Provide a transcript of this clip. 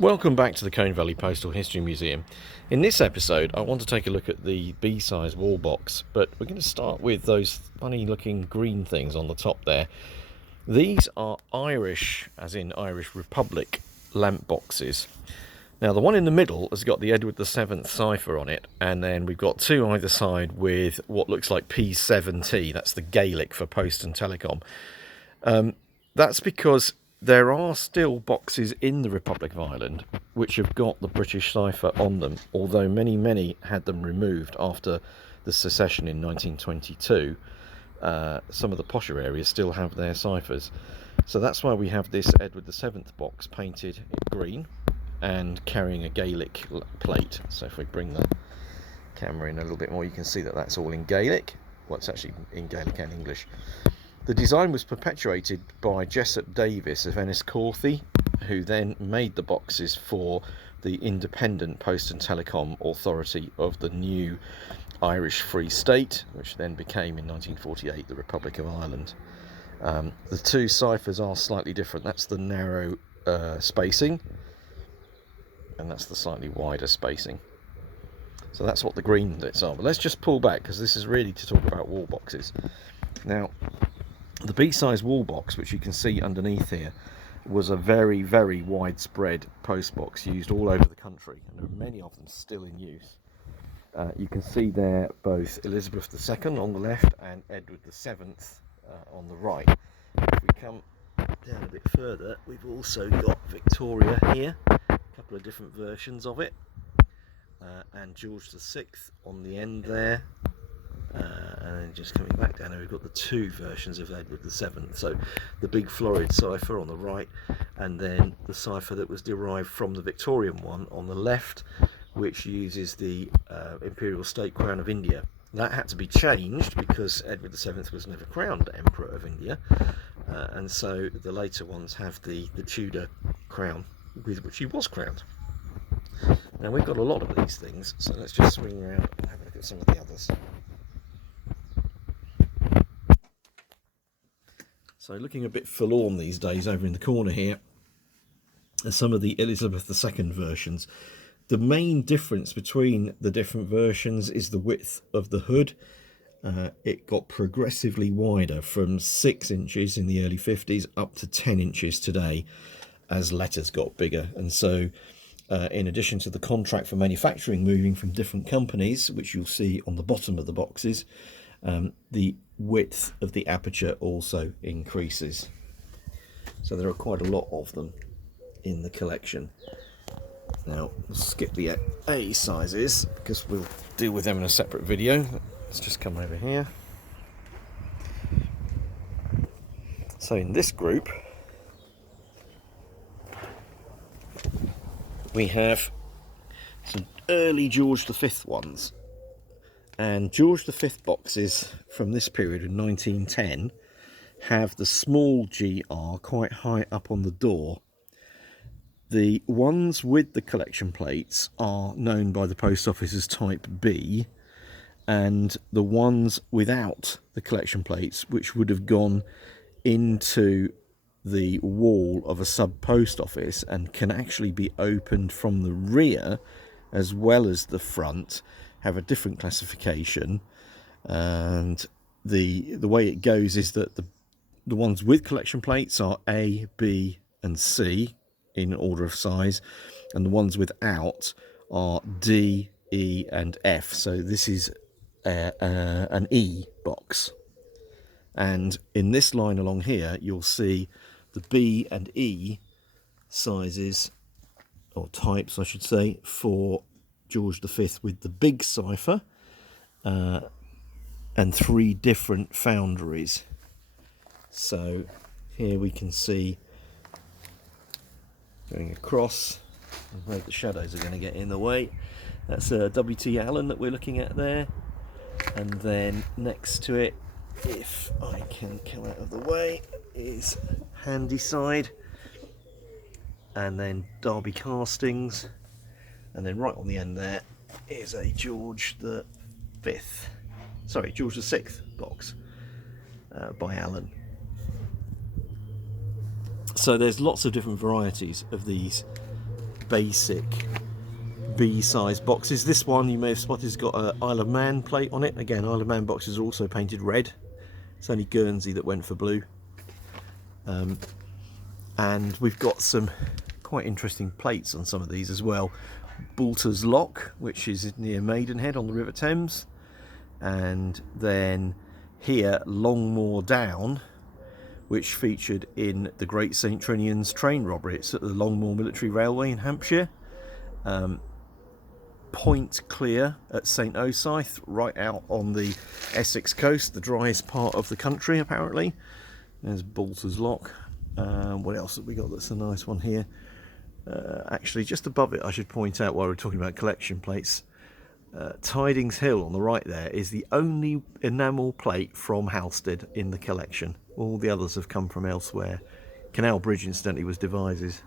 Welcome back to the Colne Valley Postal History Museum. In this episode I want to take a look at the B-size wall box, but we're going to start with those funny looking green things on the top there. These are Irish, as in Irish Republic, lamp boxes. Now the one in the middle has got the Edward VII cipher on it, and then we've got two either side with what looks like P7T, that's the Gaelic for Post and Telecom. That's because there are still boxes in the Republic of Ireland which have got the British cipher on them, although many had them removed after the secession in 1922. Some of the posher areas still have their ciphers. So that's why we have this Edward VII box painted green and carrying a Gaelic plate. So if we bring the camera in a little bit more, you can see that that's all in Gaelic. Well, it's actually in Gaelic and English. The design was perpetuated by Jessup Davis of Enniscorthy, who then made the boxes for the independent Post and Telecom Authority of the new Irish Free State, which then became in 1948 the Republic of Ireland. The two ciphers are slightly different. That's the narrow spacing, and that's the slightly wider spacing. So that's what the green bits are. But let's just pull back, because this is really to talk about wall boxes. Now, the B-size wall box, which you can see underneath here, was a very widespread post box used all over the country, and there are many of them still in use. You can see there both Elizabeth II on the left and Edward VII on the right. If we come down a bit further, we've also got Victoria here, a couple of different versions of it, and George VI on the end there. And then just coming back down here, we've got the two versions of Edward VII. So the big florid cipher on the right, and then the cipher that was derived from the Victorian one on the left, which uses the Imperial State Crown of India. That had to be changed because Edward VII was never crowned Emperor of India, and so the later ones have the Tudor crown with which he was crowned. Now we've got a lot of these things, so let's just swing around and have a look at some of the others. So looking a bit forlorn these days over in the corner here are some of the Elizabeth II versions. The main difference between the different versions is the width of the hood. It got progressively wider from 6 inches in the early 50s up to 10 inches today as letters got bigger. And so in addition to the contract for manufacturing moving from different companies, which you'll see on the bottom of the boxes, the width of the aperture also increases. So there are quite a lot of them in the collection. Now we'll skip the A sizes because we'll deal with them in a separate video. Let's just come over here. So in this group we have some early George V ones. And George V boxes from this period in 1910 have the small GR quite high up on the door. The ones with the collection plates are known by the post office as type B, and the ones without the collection plates, which would have gone into the wall of a sub post office and can actually be opened from the rear as well as the front, have a different classification. And the way it goes is that the ones with collection plates are A, B and C in order of size, and the ones without are D, E and F. So this is an E box, and in this line along here you'll see the B and E sizes, or types I should say, for George V with the big cipher and 3 different foundries. So here we can see, going across, I'm afraid the shadows are going to get in the way, that's a W.T. Allen that we're looking at there, and then next to it, if I can come out of the way, is Handyside, and then Derby Castings, and then right on the end there is a George VI box by Allen. So there's lots of different varieties of these basic B-size boxes. This one you may have spotted has got an Isle of Man plate on it. Again, Isle of Man boxes are also painted red. It's only Guernsey that went for blue. And we've got some quite interesting plates on some of these as well. Boulter's Lock, which is near Maidenhead on the River Thames, and then here Longmoor Down, which featured in the Great St Trinian's train robbery. It's at the Longmoor Military Railway in Hampshire. Point Clear at St Osyth, right out on the Essex coast, the driest part of the country apparently. There's Boulter's Lock. What else have we got that's a nice one here? Actually, just above it, I should point out while we're talking about collection plates, Tidings Hill on the right there is the only enamel plate from Halstead in the collection. All the others have come from elsewhere. Canal Bridge, incidentally, was Devizes.